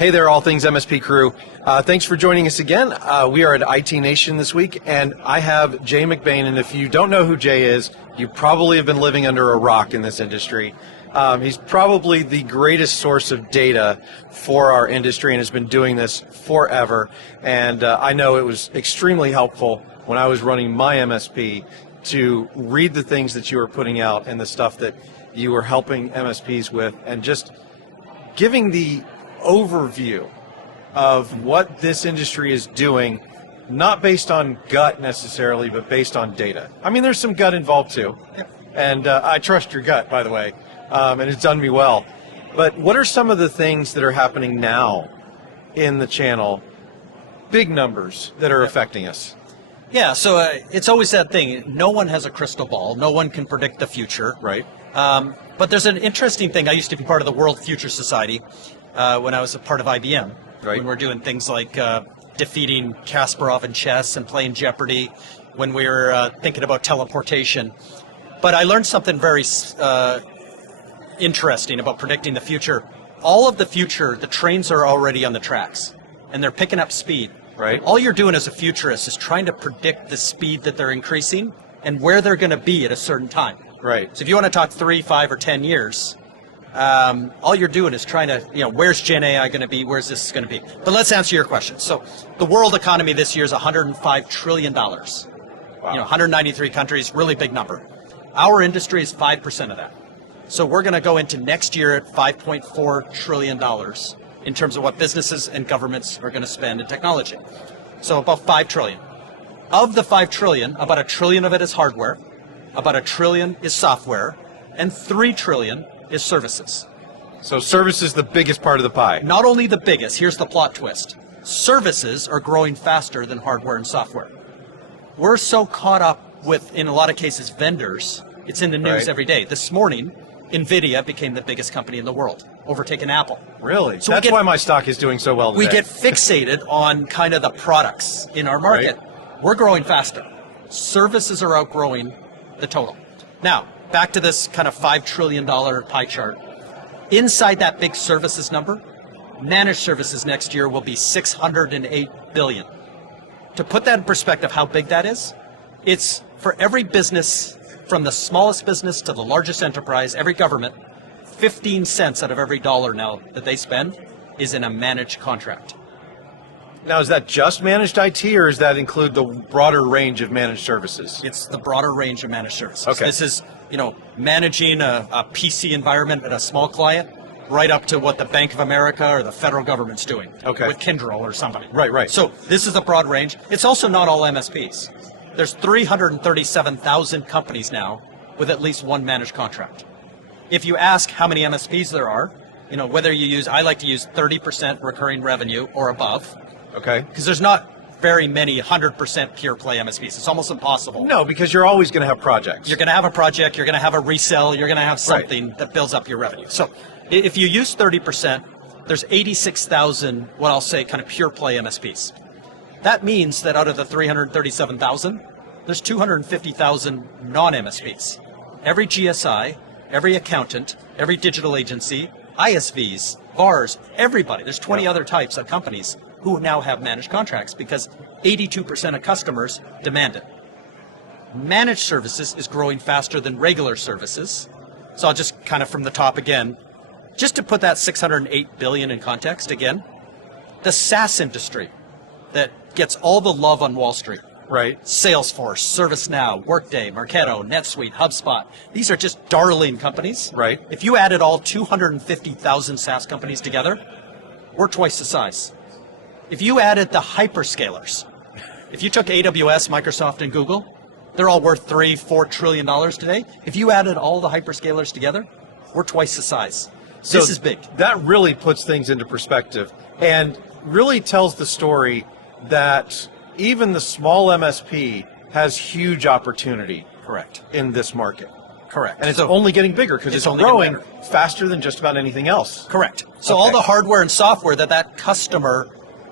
Hey there, all things MSP crew. Thanks for joining us again. We are at IT Nation this week, and I have Jay McBain. And if you don't know who Jay is, you probably have been living under a rock in this industry. He's probably the greatest source of data for our industry and has been doing this forever. And I know it was extremely helpful when I was running my MSP to read the things that you were putting out and the stuff that you were helping MSPs with, and just giving the overview of what this industry is doing, not based on gut necessarily, but based on data. I mean, there's some gut involved too, and I trust your gut, by the way, and it's done me well. But what are some of the things that are happening now in the channel, big numbers that are affecting us? Yeah, so it's always that thing. No one has a crystal ball. No one can predict the future. Right. But there's an interesting thing. I used to be part of the World Future Society when I was a part of IBM. Right. When we're doing things like defeating Kasparov in chess and playing Jeopardy, when we were thinking about teleportation. But I learned something very interesting about predicting the future. All of the future, the trains are already on the tracks, and they're picking up speed. Right. All you're doing as a futurist is trying to predict the speed that they're increasing and where they're going to be at a certain time. Right. So if you want to talk 3, 5, or 10 years, all you're doing is trying to, where's Gen AI going to be? Where's this going to be? But let's answer your question. So the world economy this year is $105 trillion. Wow. 193 countries, really big number. Our industry is 5% of that. So we're going to go into next year at $5.4 trillion in terms of what businesses and governments are going to spend in technology. So about $5 trillion. Of the $5 trillion, about $1 trillion of it is hardware, about $1 trillion is software, and $3 trillion is services. So service is the biggest part of the pie. Not only the biggest, here's the plot twist. Services are growing faster than hardware and software. We're so caught up with, in a lot of cases, vendors. It's in the news every day. This morning, NVIDIA became the biggest company in the world, overtaking Apple. Really? So that's why my stock is doing so well today. We get fixated on kind of the products in our market. Right. We're growing faster. Services are outgrowing the total. Now, back to this kind of $5 trillion pie chart. Inside that big services number, managed services next year will be $608 billion. To put that in perspective, how big that is, it's for every business, from the smallest business to the largest enterprise, every government, 15 cents out of every dollar now that they spend is in a managed contract. Now, is that just managed IT, or does that include the broader range of managed services? It's the broader range of managed services. Okay. This is, managing a PC environment at a small client, right up to what the Bank of America or the federal government's doing. Okay. With Kyndryl or somebody. Right. So this is a broad range. It's also not all MSPs. There's 337,000 companies now with at least one managed contract. If you ask how many MSPs there are, whether you use, I like to use 30% recurring revenue or above. Okay. Because there's not very many 100% pure play MSPs. It's almost impossible. No, because you're always going to have projects. You're going to have a project, you're going to have a resell, you're going to have something that builds up your revenue. So if you use 30%, there's 86,000, what I'll say, kind of pure play MSPs. That means that out of the 337,000, there's 250,000 non-MSPs. Every GSI, every accountant, every digital agency, ISVs, VARs, everybody. There's 20 other types of companies who now have managed contracts because 82% of customers demand it. Managed services is growing faster than regular services. So I'll just kind of from the top again, just to put that $608 billion in context again, the SaaS industry that gets all the love on Wall Street. Right. Salesforce, ServiceNow, Workday, Marketo, NetSuite, HubSpot. These are just darling companies. Right. If you added all 250,000 SaaS companies together, we're twice the size. If you added the hyperscalers, if you took AWS, Microsoft, and Google, they're all worth $3-4 trillion today. If you added all the hyperscalers together, we're twice the size. So this is big. That really puts things into perspective and really tells the story that even the small MSP has huge opportunity. Correct. In this market. Correct. And it's only getting bigger because it's growing faster than just about anything else. Correct. So all the hardware and software that customer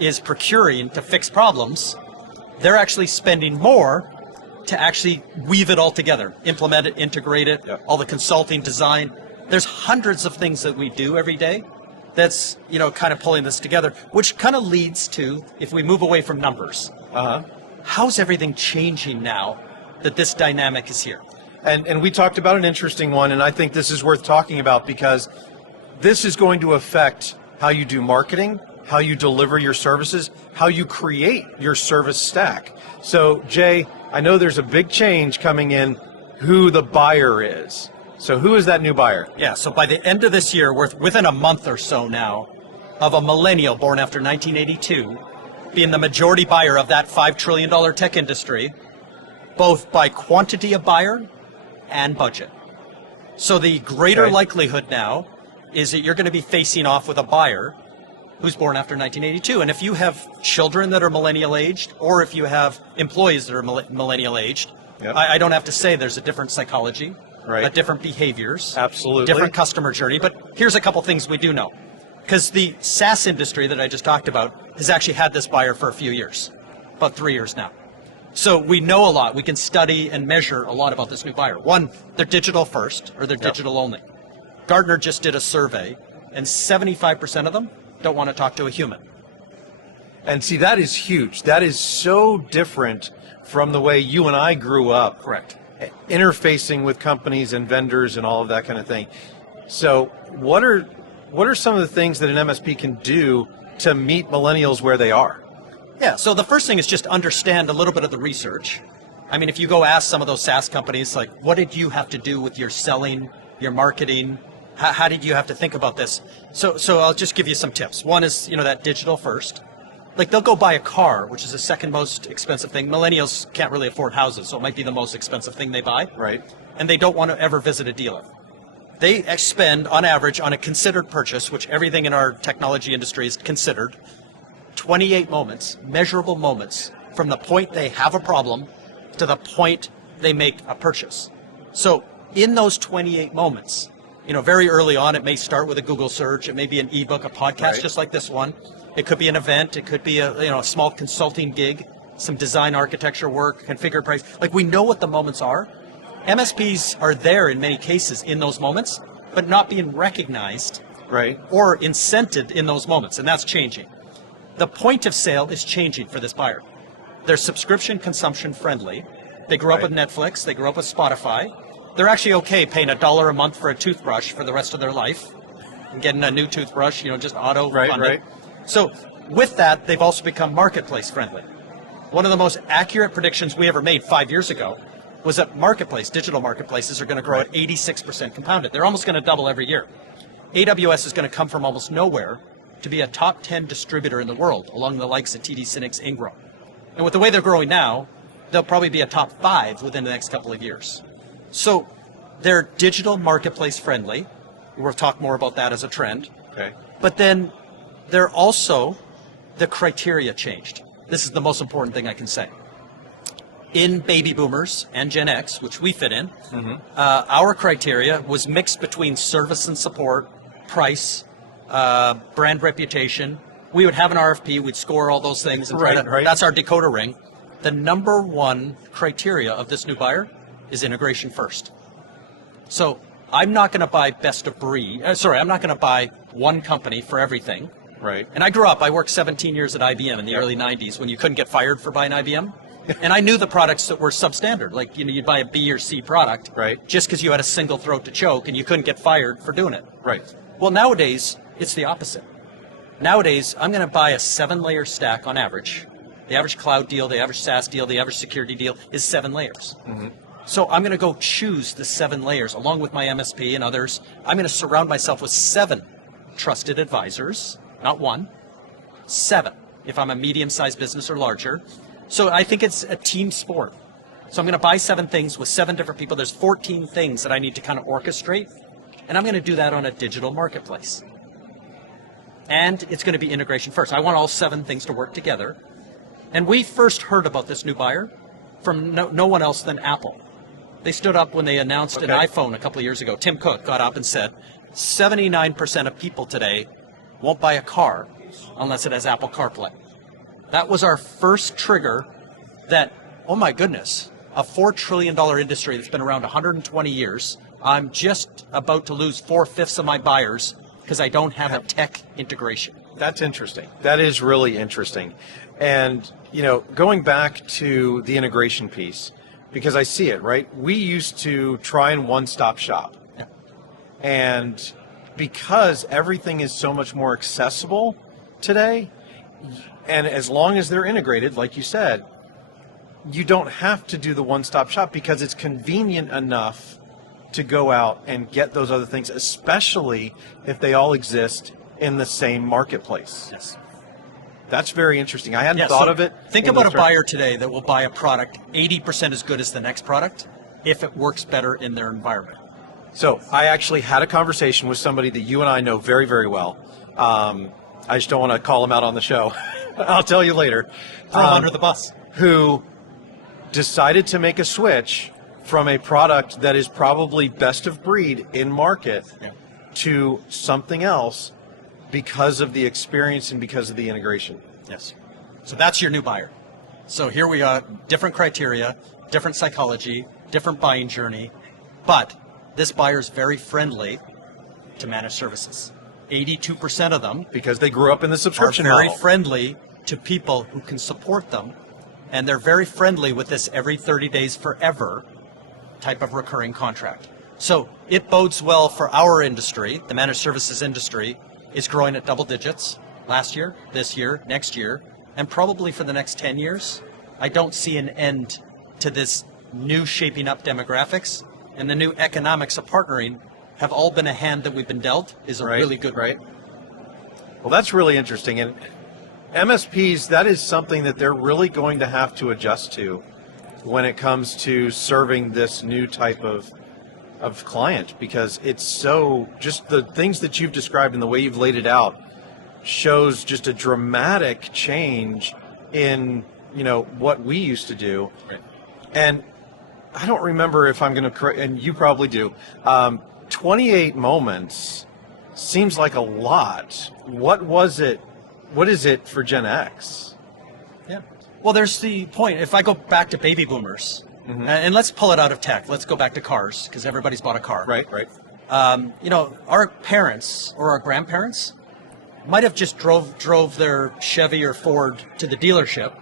is procuring to fix problems, they're actually spending more to actually weave it all together, implement it, integrate it, all the consulting, design. There's hundreds of things that we do every day that's, kind of pulling this together, which kind of leads to, if we move away from numbers, how's everything changing now that this dynamic is here? And we talked about an interesting one, and I think this is worth talking about because this is going to affect how you do marketing, how you deliver your services, how you create your service stack. So, Jay, I know there's a big change coming in who the buyer is. So who is that new buyer? Yeah, so by the end of this year, we're within a month or so now of a millennial born after 1982 being the majority buyer of that $5 trillion tech industry, both by quantity of buyer and budget. So the greater likelihood now is that you're going to be facing off with a buyer who's born after 1982. And if you have children that are millennial aged, or if you have employees that are millennial aged, I don't have to say there's a different psychology, different behaviors, absolutely, different customer journey. But here's a couple things we do know. Because the SaaS industry that I just talked about has actually had this buyer for a few years, about 3 years now. So we know a lot. We can study and measure a lot about this new buyer. One, they're digital first, or they're digital only. Gartner just did a survey, and 75% of them don't want to talk to a human. And see, that is huge. That is so different from the way you and I grew up. Correct. Interfacing with companies and vendors and all of that kind of thing. So what are some of the things that an MSP can do to meet millennials where they are? Yeah, so the first thing is just understand a little bit of the research. I mean, if you go ask some of those SaaS companies, like, what did you have to do with your selling, your marketing? How did you have to think about this? So I'll just give you some tips. One is, that digital first. Like, they'll go buy a car, which is the second most expensive thing. Millennials can't really afford houses, so it might be the most expensive thing they buy. Right. And they don't want to ever visit a dealer. They spend, on average, on a considered purchase, which everything in our technology industry is considered, 28 moments, measurable moments, from the point they have a problem to the point they make a purchase. So in those 28 moments, very early on, it may start with a Google search. It may be an ebook, a podcast, just like this one. It could be an event. It could be a small consulting gig, some design architecture work, configure price. Like, we know what the moments are. MSPs are there in many cases in those moments, but not being recognized or incented in those moments, and that's changing. The point of sale is changing for this buyer. They're subscription consumption friendly. They grew up with Netflix. They grew up with Spotify. They're actually okay paying $1 a month for a toothbrush for the rest of their life and getting a new toothbrush, just auto funded. So with that, they've also become marketplace friendly. One of the most accurate predictions we ever made 5 years ago was that digital marketplaces are going to grow at 86% compounded. They're almost going to double every year. AWS is going to come from almost nowhere to be a top 10 distributor in the world, along the likes of TD SYNNEX, Ingram. And with the way they're growing now, they'll probably be a top 5 within the next couple of years. So they're digital marketplace friendly. We'll talk more about that as a trend. Okay. But then they're also, the criteria changed. This is the most important thing I can say. In baby boomers and Gen X, which we fit in, our criteria was mixed between service and support, price, brand reputation. We would have an RFP, we'd score all those things. And that's our decoder ring. The number one criteria of this new buyer is integration first. So I'm not going to buy best of breed. I'm not going to buy one company for everything. Right. And I worked 17 years at IBM in the early 90s when you couldn't get fired for buying IBM. And I knew the products that were substandard, like you'd buy a B or C product, just because you had a single throat to choke and you couldn't get fired for doing it. Right. Well, nowadays it's the opposite. Nowadays I'm going to buy a 7-layer stack on average. The average cloud deal, the average SaaS deal, the average security deal is 7 layers. So I'm going to go choose the 7 layers along with my MSP and others. I'm going to surround myself with 7 trusted advisors, not 1, 7 if I'm a medium-sized business or larger. So I think it's a team sport. So I'm going to buy 7 things with 7 different people. There's 14 things that I need to kind of orchestrate. And I'm going to do that on a digital marketplace. And it's going to be integration first. I want all 7 things to work together. And we first heard about this new buyer from no one else than Apple. They stood up when they announced an iPhone a couple of years ago. Tim Cook got up and said, 79% of people today won't buy a car unless it has Apple CarPlay. That was our first trigger that, oh my goodness, a $4 trillion industry that's been around 120 years, I'm just about to lose 4/5 of my buyers because I don't have a tech integration. That's interesting. That is really interesting. And, going back to the integration piece, because I see it, right? We used to try and one-stop shop. Yeah. And because everything is so much more accessible today, and as long as they're integrated, like you said, you don't have to do the one-stop shop because it's convenient enough to go out and get those other things, especially if they all exist in the same marketplace. Yes. That's very interesting. I hadn't thought of it. Think about a buyer today that will buy a product 80% as good as the next product if it works better in their environment. So I actually had a conversation with somebody that you and I know very, very well. I just don't want to call him out on the show. I'll tell you later. Throw him under the bus. Who decided to make a switch from a product that is probably best of breed in market to something else because of the experience and because of the integration. Yes. So that's your new buyer. So here we are, different criteria, different psychology, different buying journey, but this buyer is very friendly to managed services. 82% of them Because they grew up in the subscription are very model. friendly to people who can support them, and they're very friendly with this every 30 days forever type of recurring contract. So it bodes well for our industry. The managed services industry is growing at double digits last year, this year, next year, and probably for the next 10 years. I don't see an end to this new shaping up demographics, and the new economics of partnering have all been a hand that we've been dealt is a really good right. Well, that's really interesting. And MSPs, that is something that they're really going to have to adjust to when it comes to serving this new type of client, because it's so, just the things that you've described and the way you've laid it out shows just a dramatic change in, what we used to do. Right. And I don't remember if I'm going to correct, and you probably do. 28 moments seems like a lot. What was it? What is it for Gen X? Yeah. Well, there's the point. If I go back to baby boomers, and let's pull it out of tech. Let's go back to cars, because everybody's bought a car. Right. Our parents or our grandparents might have just drove their Chevy or Ford to the dealership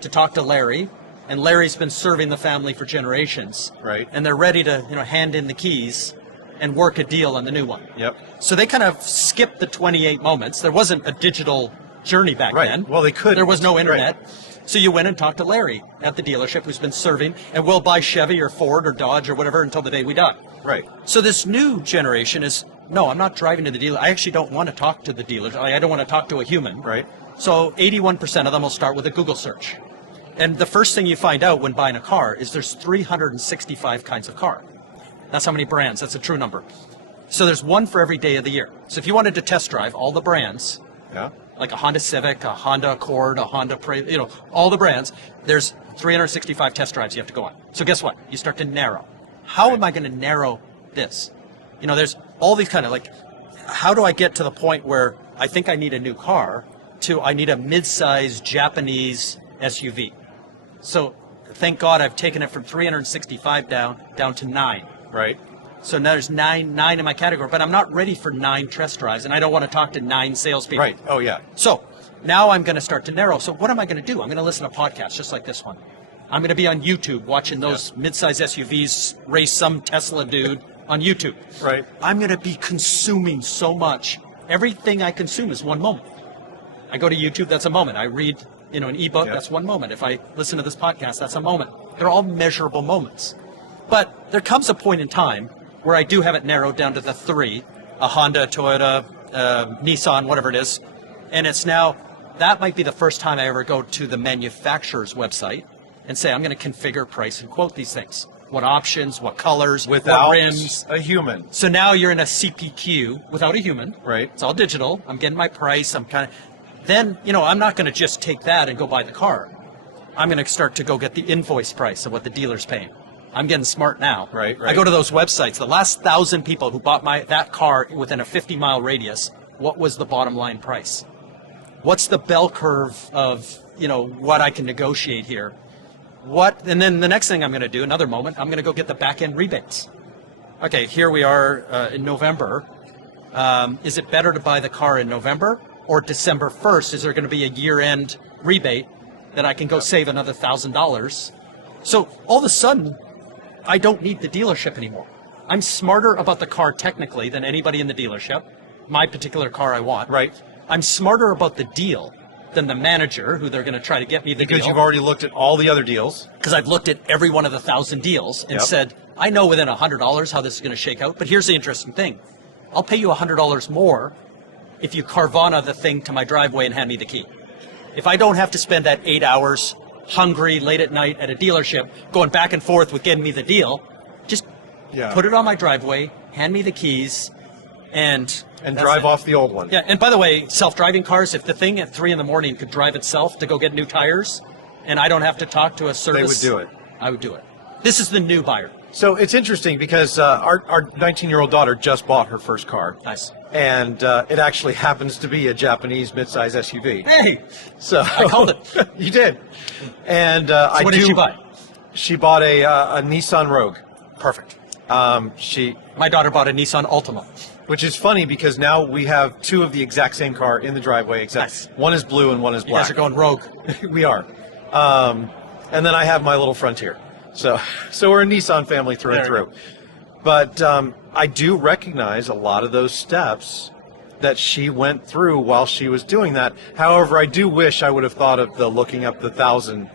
to talk to Larry, and Larry's been serving the family for generations. Right. And they're ready to, hand in the keys and work a deal on the new one. Yep. So they kind of skipped the 28 moments. There wasn't a digital journey back then. Well, they could. There was no internet. Right. So you went and talked to Larry at the dealership, who's been serving, and we'll buy Chevy or Ford or Dodge or whatever until the day we die. Right. So this new generation is, no, I'm not driving to the dealer. I actually don't want to talk to the dealers. I don't want to talk to a human. Right. So 81% of them will start with a Google search. And the first thing you find out when buying a car is there's 365 kinds of car. That's how many brands. That's a true number. So there's one for every day of the year. So if you wanted to test drive all the brands, like a Honda Civic, a Honda Accord, a Honda Prelude, all the brands, there's 365 test drives you have to go on. So guess what? You start to narrow. How am I going to narrow this? There's all these kind of how do I get to the point where I think I need a new car to I need a mid-size Japanese SUV? So thank God I've taken it from 365 down to 9. Right. So now there's nine in my category, but I'm not ready for 9 test drives, and I don't want to talk to 9 salespeople. Right. Oh, yeah. So now I'm going to start to narrow. So what am I going to do? I'm going to listen to podcasts just like this one. I'm going to be on YouTube watching those mid-size SUVs race some Tesla dude on YouTube. Right. I'm going to be consuming so much. Everything I consume is one moment. I go to YouTube, that's a moment. I read, an ebook, that's one moment. If I listen to this podcast, that's a moment. They're all measurable moments. But there comes a point in time where I do have it narrowed down to the 3, a Honda, Toyota, Nissan, whatever it is. And it's now, that might be the first time I ever go to the manufacturer's website and say, I'm going to configure, price, and quote these things. What options, what colors, Without what rims. a human. So now you're in a CPQ without a human. Right. It's all digital. I'm getting my price. Then, I'm not going to just take that and go buy the car. I'm going to start to go get the invoice price of what the dealer's paying. I'm getting smart now. Right. I go to those websites. The last 1,000 people who bought that car within a 50-mile radius, what was the bottom line price? What's the bell curve of, what I can negotiate here? And then the next thing I'm going to do, another moment, I'm going to go get the back-end rebates. Okay, here we are in November. Is it better to buy the car in November or December 1st? Is there going to be a year-end rebate that I can go save another $1,000? So all of a sudden, I don't need the dealership anymore. I'm smarter about the car technically than anybody in the dealership, my particular car I want. Right. I'm smarter about the deal than the manager who they're going to try to get me the deal. Because you've already looked at all the other deals. Because I've looked at every one of the 1,000 deals and said, I know within $100 how this is going to shake out, but here's the interesting thing. I'll pay you $100 more if you Carvana the thing to my driveway and hand me the key. If I don't have to spend that 8 hours hungry late at night at a dealership going back and forth with getting me the deal, just put it on my driveway, hand me the keys, and drive off the old one. Yeah, and by the way, self-driving cars, if the thing at 3 a.m. could drive itself to go get new tires, and I don't have to talk to a service, they would do it. I would do it. This is the new buyer. So it's interesting because our 19-year-old daughter just bought her first car. Nice. And it actually happens to be a Japanese midsize SUV. Hey! So I called it. You did. And so what did she buy? She bought a Nissan Rogue. Perfect. My daughter bought a Nissan Altima. Which is funny because now we have two of the exact same car in the driveway, except one is blue and one is black. You guys are going rogue. We are. And then I have my little Frontier. So we're a Nissan family through and through. But I do recognize a lot of those steps that she went through while she was doing that. However, I do wish I would have thought of the looking up the 1,000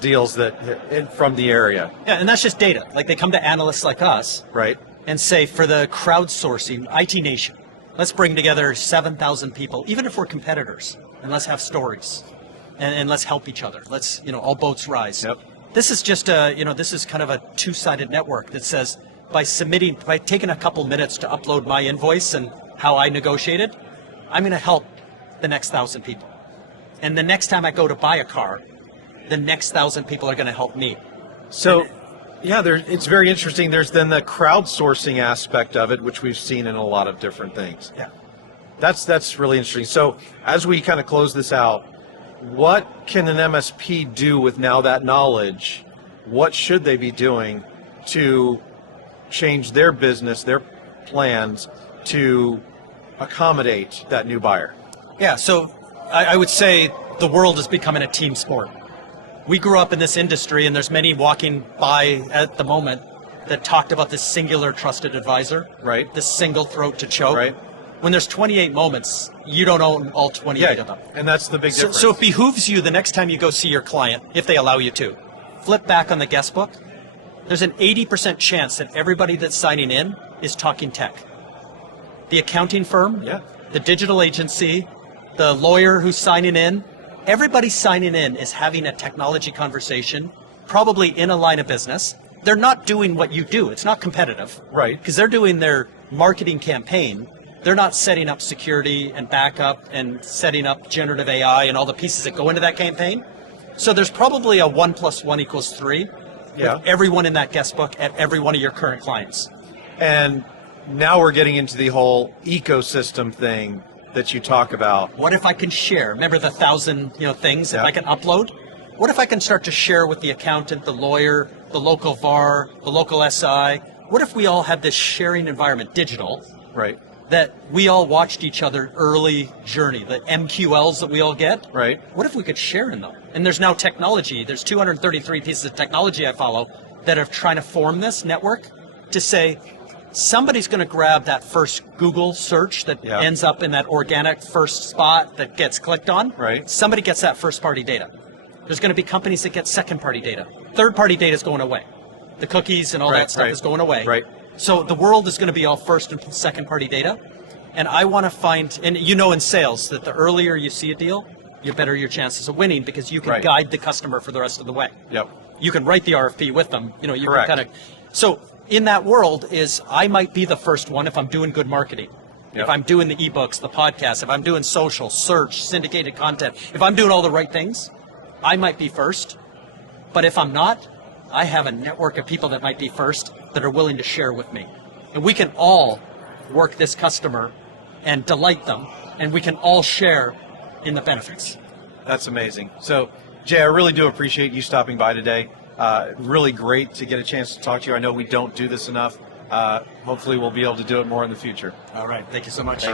deals from the area. Yeah, and that's just data. Like they come to analysts like us, right, and say for the crowdsourcing, IT Nation, let's bring together 7,000 people, even if we're competitors, and let's have stories, and let's help each other. Let's all boats rise. Yep. This is just this is kind of a two-sided network that says by taking a couple minutes to upload my invoice and how I negotiated, I'm going to help the next 1,000 people. And the next time I go to buy a car, the next 1,000 people are going to help me. So, it's very interesting. There's then the crowdsourcing aspect of it, which we've seen in a lot of different things. Yeah. That's really interesting. So as we kind of close this out, what can an MSP do with now that knowledge? What should they be doing to change their business, their plans to accommodate that new buyer? Yeah, so I would say the world is becoming a team sport. We grew up in this industry, and there's many walking by at the moment that talked about this singular trusted advisor, right? This single throat to choke. Right. When there's 28 moments, you don't own all 28 of them. And that's the big difference. So it behooves you the next time you go see your client, if they allow you to, flip back on the guest book. There's an 80% chance that everybody that's signing in is talking tech. The accounting firm, the digital agency, the lawyer who's signing in, everybody signing in is having a technology conversation, probably in a line of business. They're not doing what you do. It's not competitive. Right. Because they're doing their marketing campaign. They're not setting up security and backup and setting up generative AI and all the pieces that go into that campaign. So there's probably a 1 + 1 = 3 with everyone in that guest book at every one of your current clients. And now we're getting into the whole ecosystem thing that you talk about. What if I can share? Remember the 1,000 things if I can upload? What if I can start to share with the accountant, the lawyer, the local VAR, the local SI? What if we all had this sharing environment, digital? Right. That we all watched each other early journey, the MQLs that we all get. Right. What if we could share in them? And there's now technology. There's 233 pieces of technology I follow that are trying to form this network to say, somebody's going to grab that first Google search that ends up in that organic first spot that gets clicked on. Right. Somebody gets that first-party data. There's going to be companies that get second-party data. Third-party data is going away. The cookies and all that stuff is going away. Right. So the world is going to be all first and second-party data. And I want to find, and in sales, that the earlier you see a deal, the better your chances of winning because you can guide the customer for the rest of the way. Yep. You can write the RFP with them. You Correct. can kind of. So in that world I might be the first one if I'm doing good marketing. Yep. If I'm doing the ebooks, the podcast, if I'm doing social, search, syndicated content, if I'm doing all the right things, I might be first. But if I'm not, I have a network of people that might be first that are willing to share with me. And we can all work this customer and delight them, and we can all share in the benefits. That's amazing. So, Jay, I really do appreciate you stopping by today. Really great to get a chance to talk to you. I know we don't do this enough. hopefully we'll be able to do it more in the future. All right. Thank you so much.